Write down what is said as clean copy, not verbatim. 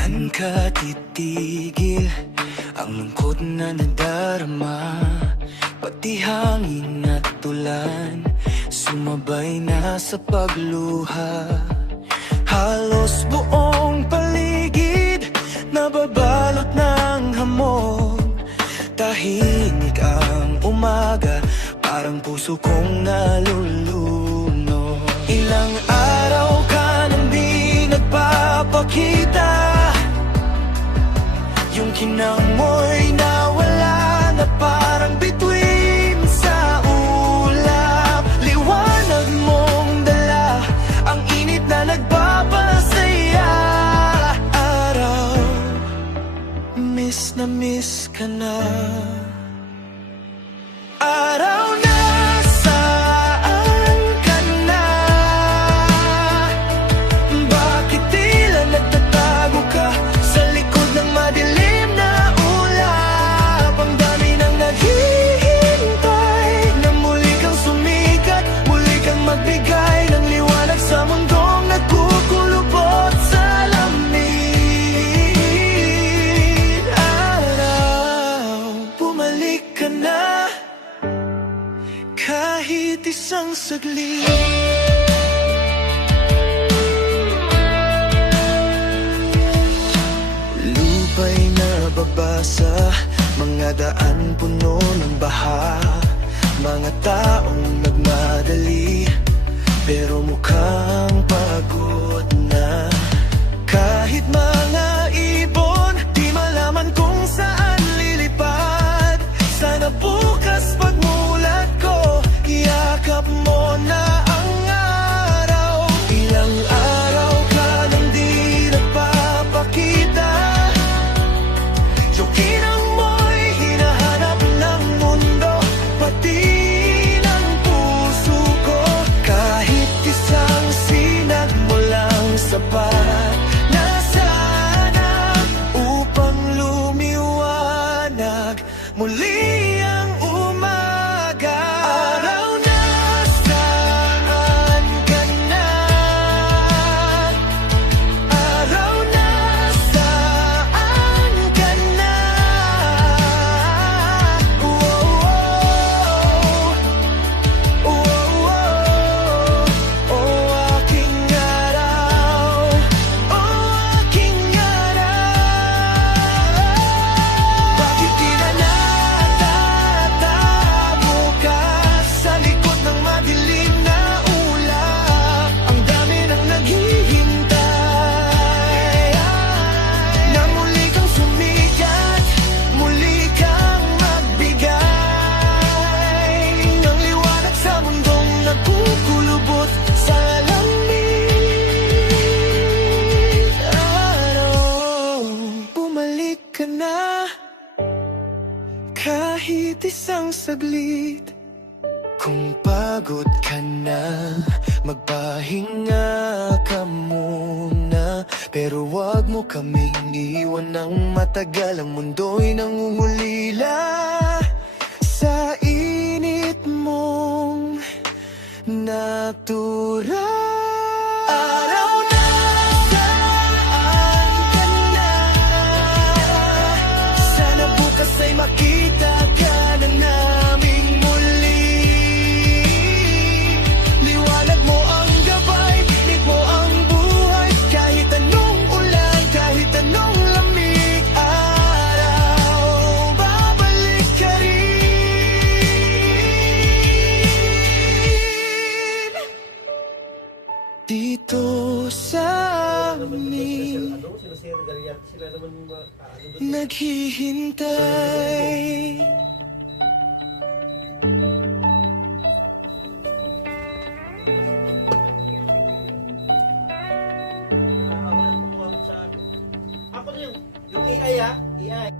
Kailan ka titigil ang lungkot na nadarama? Pati hangin at ulan sumabay na sa pagluha. Halos buong paligid nababalot ng hamog. Tahimik ang umaga, parang puso kong naluluno. Ilang araw ka nang di nagpapakita, yung kinang mo'y nawala na parang bituin sa ulap. Liwanag mong dala, ang init na nagpapasaya. Araw, miss na miss ka na. Araw na, saan ka na? Bakit tila nagtatago ka sa likod ng madilim na ulap? Ang dami nang naghihintay na muli kang sumikat, muli kang magbigay ng liwanag sa mundong nagkukulubot sa lamig. Araw, bumalik ka na kahit isang saglit. Lupa'y nababasa, mga daan puno ng baha, mga taong nagmadali, pero mukhang pagod na. Kahit mga ibon, di malaman kung saan lilipad. Sana bukas pagmulat ko, yakap mo na ang araw. Ilang araw ka nang di nagpapakita, yung kinang mo'y hinahanap ng mundo, pati ng puso ko. Kahit isang sinag mo lang sapat na sana upang lumiwanag muli ang umaga. Araw na, saan ka na? Araw na, saan ka na? Aking araw, aking araw. Bakit di na natatago ka sa likod ng madilim na ulap? Ang dami nang naghihintay na muli kang sumikat, muli kang magbigay ng liwanag sa mundong nagkukulubot sa lamig. Araw, bumalik ka na kahit isang saglit. Kung pagod ka na, magpahinga ka muna, pero wag mo kaming iwan ng matagal. Ang mundo'y nangungulila sa init mong natural. Araw na, saan ka na? Sana bukas ay makita ka na naming muli. Liwanag mo ang gabay, tinig mo ang buhay, kahit anong ulan, kahit anong lamig. Araw, babalik ka rin dito sa amin, naghihintay.